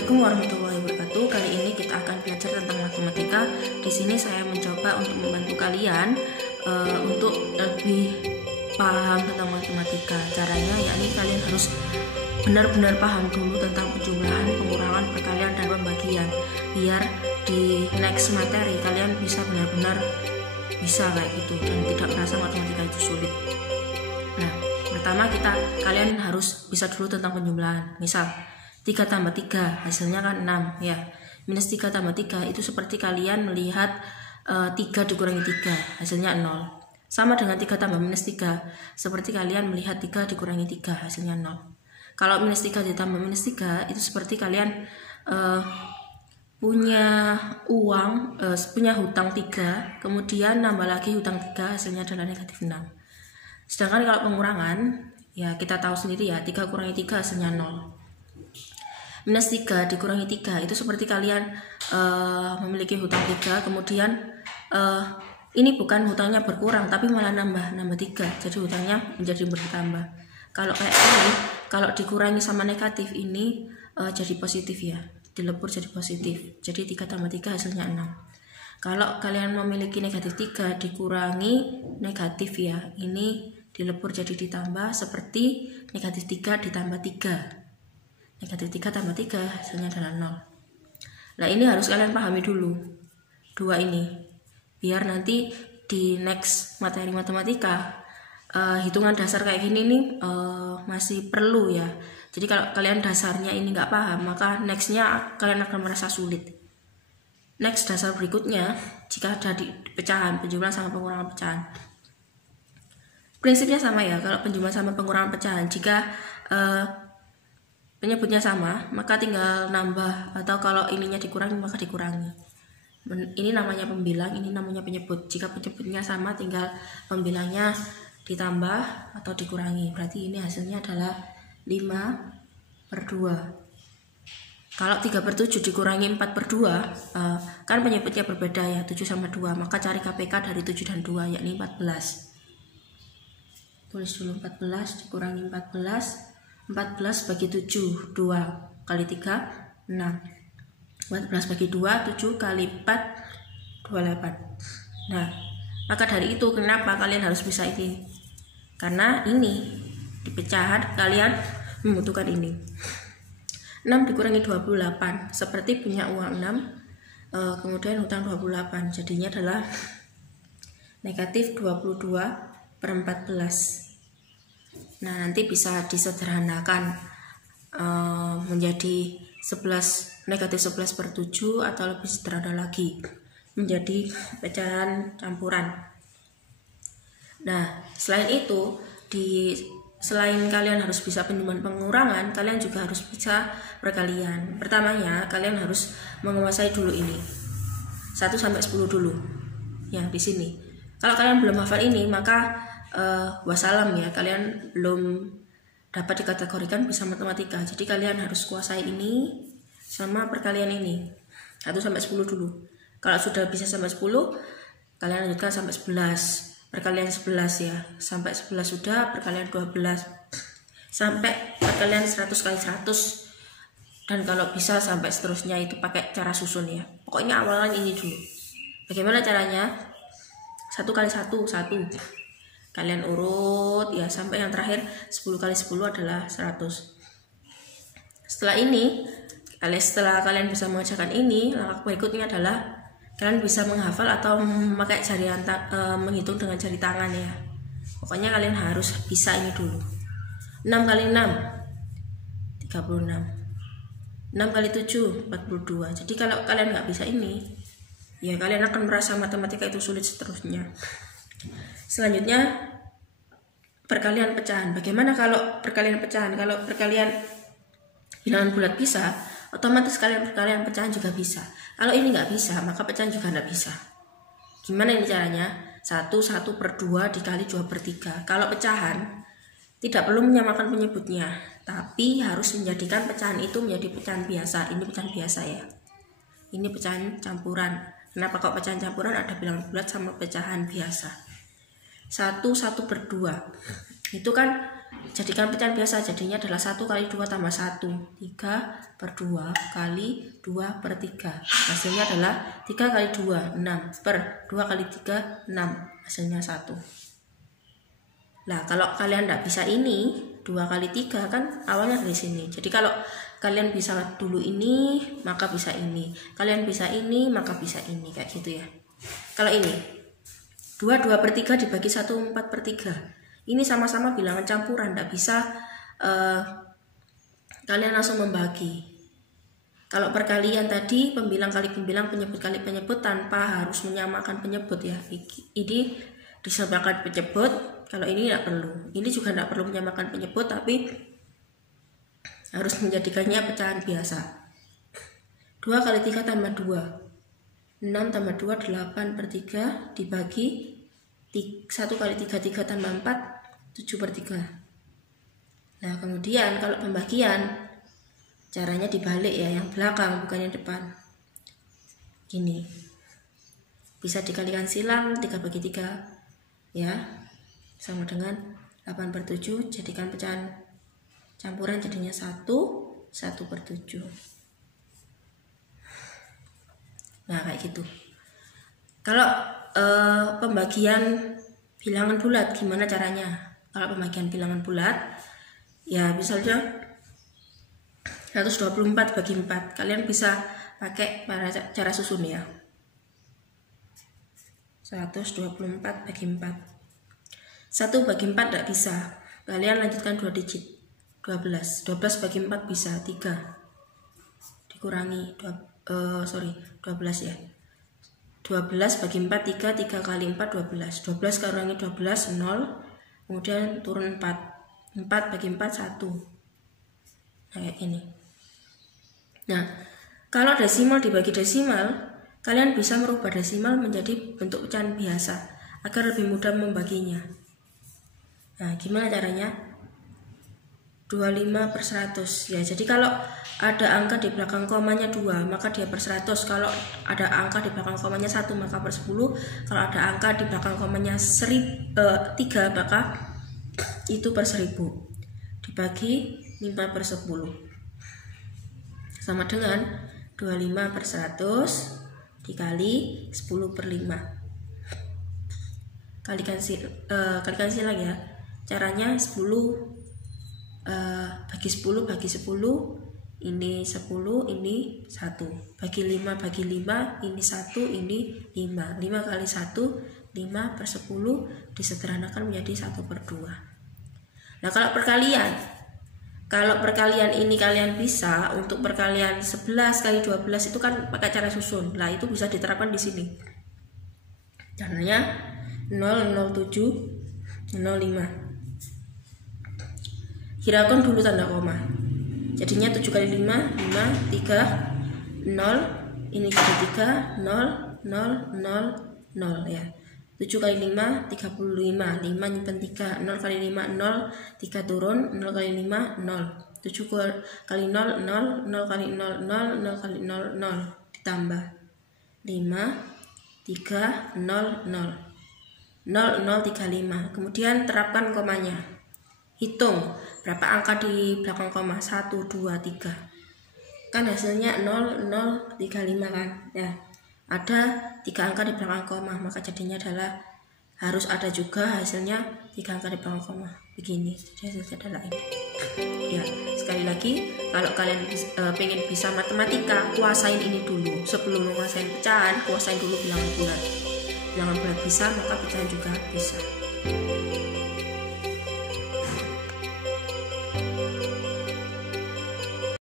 Assalamualaikum warahmatullahi wabarakatuh. Kali ini kita akan belajar tentang matematika. Di sini saya mencoba untuk membantu kalian untuk lebih paham tentang matematika. Caranya yakni kalian harus benar-benar paham dulu tentang penjumlahan, pengurangan, perkalian, dan pembagian, biar di next materi kalian bisa benar-benar bisa kayak gitu dan tidak merasa matematika itu sulit. Nah, pertama kalian harus bisa dulu tentang penjumlahan. Misal 3 tambah 3 hasilnya kan 6 ya. Minus 3 tambah 3 itu seperti kalian melihat 3 dikurangi 3 hasilnya 0. Sama dengan 3 tambah minus 3 seperti kalian melihat 3 dikurangi 3 hasilnya 0. Kalau minus 3 ditambah minus 3 itu seperti kalian punya hutang 3, kemudian nambah lagi hutang 3 hasilnya adalah negatif 6. Sedangkan kalau pengurangan ya kita tahu sendiri ya, 3 kurangi 3 hasilnya 0. Minus 3 dikurangi 3 itu seperti kalian memiliki hutang 3, kemudian ini bukan hutangnya berkurang tapi malah nambah 3, jadi hutangnya menjadi bertambah. Kalau kayak ini, kalau dikurangi sama negatif ini jadi positif ya, dilebur jadi positif, jadi 3 tambah 3 hasilnya 6. Kalau kalian memiliki negatif 3 dikurangi negatif ya, ini dilebur jadi ditambah seperti negatif 3 ditambah 3. Negatif 3 tambah 3 hasilnya adalah 0. Nah, ini harus kalian pahami dulu dua ini, biar nanti di next materi matematika hitungan dasar kayak gini nih masih perlu ya. Jadi kalau kalian dasarnya ini nggak paham, maka nextnya kalian akan merasa sulit. Next dasar berikutnya, jika ada di pecahan, penjumlahan sama pengurangan pecahan, prinsipnya sama ya. Kalau penjumlahan sama pengurangan pecahan, jika penyebutnya sama, maka tinggal nambah, atau kalau ininya dikurangi maka dikurangi. Ini namanya pembilang, ini namanya penyebut. Jika penyebutnya sama, tinggal pembilangnya ditambah atau dikurangi. Berarti ini hasilnya adalah 5/2. Kalau 3/7 dikurangi 4/2, kan penyebutnya berbeda ya, 7 sama 2. Maka cari KPK dari 7 dan 2, yakni 14. Tulis dulu 14 dikurangi 14. 14 bagi 7, 2 kali 3, 6. 14 bagi 2, 7 kali 4, 28. Nah, maka dari itu kenapa kalian harus bisa ini? Karena ini di pecahan kalian membutuhkan ini. 6 dikurangi 28 seperti punya uang 6, kemudian hutang 28, jadinya adalah negatif 22/14. Nah, nanti bisa disederhanakan menjadi negatif 11/7 atau lebih sederhana lagi menjadi pecahan campuran. Nah, selain itu selain kalian harus bisa penjumlahan pengurangan, kalian juga harus bisa perkalian. Pertamanya kalian harus menguasai dulu ini 1 sampai 10 dulu yang di sini. Kalau kalian belum hafal ini, maka wassalam ya, kalian belum dapat dikategorikan bisa matematika. Jadi kalian harus kuasai ini sama perkalian ini 1 sampai 10 dulu. Kalau sudah bisa sampai 10, kalian lanjutkan sampai 11. Perkalian 11 ya, sampai 11 sudah, perkalian 12 sampai perkalian 100 kali 100, dan kalau bisa sampai seterusnya itu pakai cara susun ya. Pokoknya awalan ini dulu. Bagaimana caranya? 1 kali 1, 1. Kalian urut ya sampai yang terakhir 10 kali 10 adalah 100. Setelah kalian bisa mengerjakan ini, langkah berikutnya adalah kalian bisa menghafal atau memakai menghitung dengan jari tangan ya. Pokoknya kalian harus bisa ini dulu. 6 kali 6 36. 6 kali 7 42. Jadi kalau kalian nggak bisa ini, ya kalian akan merasa matematika itu sulit seterusnya. Selanjutnya perkalian pecahan. Bagaimana kalau perkalian pecahan? Kalau perkalian bilangan bulat bisa, otomatis kalian perkalian pecahan juga bisa. Kalau ini nggak bisa, maka pecahan juga nggak bisa. Gimana ini caranya? 1/2 dikali 2/3. Kalau pecahan tidak perlu menyamakan penyebutnya, tapi harus menjadikan pecahan itu menjadi pecahan biasa. Ini pecahan biasa ya, ini pecahan campuran. Kenapa kok pecahan campuran? Ada bilangan bulat sama pecahan biasa. 1/2 itu kan jadikan pecahan biasa, jadinya adalah 1 kali 2 tambah 1, 3/2 kali 2/3. Hasilnya adalah 3 kali 2, 6, per 2 kali 3, 6. Hasilnya 1. Nah, kalau kalian tidak bisa ini, 2 kali 3 kan awalnya dari sini. Jadi kalau kalian bisa dulu ini, maka bisa ini. Kalian bisa ini, maka bisa ini. Kayak gitu ya. Kalau ini, 2/3 dibagi 1 4/3. Ini sama-sama bilangan campuran, tidak bisa kalian langsung membagi. Kalau perkalian tadi, pembilang kali pembilang, penyebut kali penyebut, tanpa harus menyamakan penyebut ya. Ini disamakan penyebut, kalau ini tidak perlu. Ini juga tidak perlu menyamakan penyebut, tapi harus menjadikannya pecahan biasa. 2 kali 3 tambah 2, 6 tambah 2, 8/3 dibagi 1 kali 3, 3 tambah 4, 7/3. Nah, kemudian kalau pembagian, caranya dibalik ya, yang belakang bukan yang depan. Gini, bisa dikalikan silang, 3 bagi 3 ya, sama dengan 8/7, jadikan pecahan campuran jadinya 1/7. Nah, kayak gitu. Kalau pembagian bilangan bulat gimana caranya? Kalau pembagian bilangan bulat ya misalnya 124 bagi 4. Kalian bisa pakai cara susun ya. 124 bagi 4. 1 bagi 4 tidak bisa. Kalian lanjutkan 2 digit. 12 bagi 4 bisa 3. Dikurangi 12 ya. 12 bagi 4 3, 3 kali 4 12. 12 kurangi 12 0. Kemudian turun 4. 4 bagi 4 1. Kayak ini. Nah, kalau desimal dibagi desimal, kalian bisa merubah desimal menjadi bentuk pecahan biasa agar lebih mudah membaginya. Nah, gimana caranya? 25/100 ya. Jadi kalau ada angka di belakang komanya 2, maka dia per 100. Kalau ada angka di belakang komanya 1, maka per 10. Kalau ada angka di belakang komanya 3, maka itu per 1000. Dibagi 5/10 sama dengan 25/100 dikali 10/5. Kalikan silang ya. Caranya 10 bagi 10 bagi 10, ini 10, ini 1. Bagi 5 bagi 5, ini 1, ini 5. 5 kali 1, 5/10 disederhanakan menjadi 1/2. Nah, kalau perkalian ini kalian bisa untuk perkalian 11 kali 12 itu kan pakai cara susun. Nah, itu bisa diterapkan di sini. Caranya 0, 07, 05. Hiraukan dulu tanda koma. Jadinya 7 kali 5, 5, 3, 0. Ini jadi 3, 0, 0, 0, 0 ya. 7 kali 5, 35. 5 nyimpen 3. 0 kali 5, 0. 3 turun. 0 kali 5, 0. 7 kali 0, 0. 0 kali 0, 0. 0 kali 0, 0. Ditambah 5, 3, 0, 0. 0, 0, 3, 5. Kemudian terapkan komanya. Hitung berapa angka di belakang koma. 1, 2, 3. Kan hasilnya 0, 0, 3, 5 kan. Ya, ada 3 angka di belakang koma, maka jadinya adalah harus ada juga hasilnya 3 angka di belakang koma. Begini, jadi hasilnya adalah ini. Ya, sekali lagi, kalau kalian pengen bisa matematika, kuasain ini dulu. Sebelum menguasain pecahan, kuasain dulu bilangan bulat. Bilangan bulat bisa, maka pecahan juga bisa.